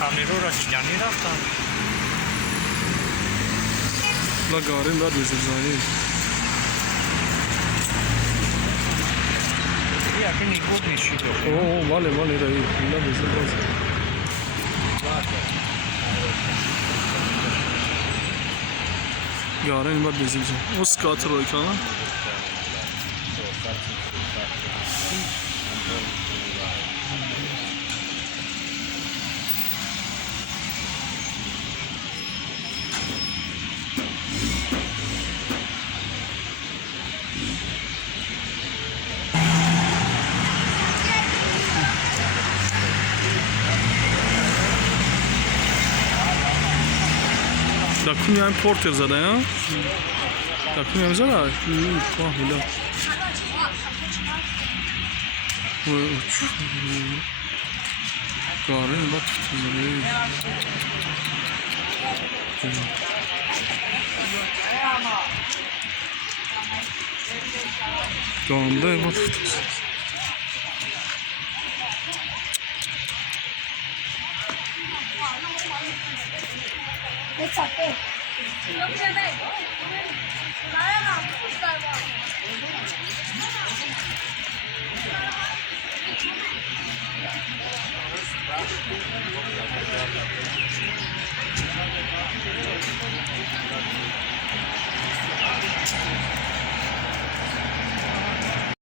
خمیرو را چیانی رفتن لگاریم بعد بزرزانی یکی نیگود نیشید اوه ماله رایی اینا بزرزانی گاریم بعد بزرزانی اسکات روی کنم دکونی هم پورتر زده ها دکونی هم زده هلا گاریم بعد بزرزانی گانده بعد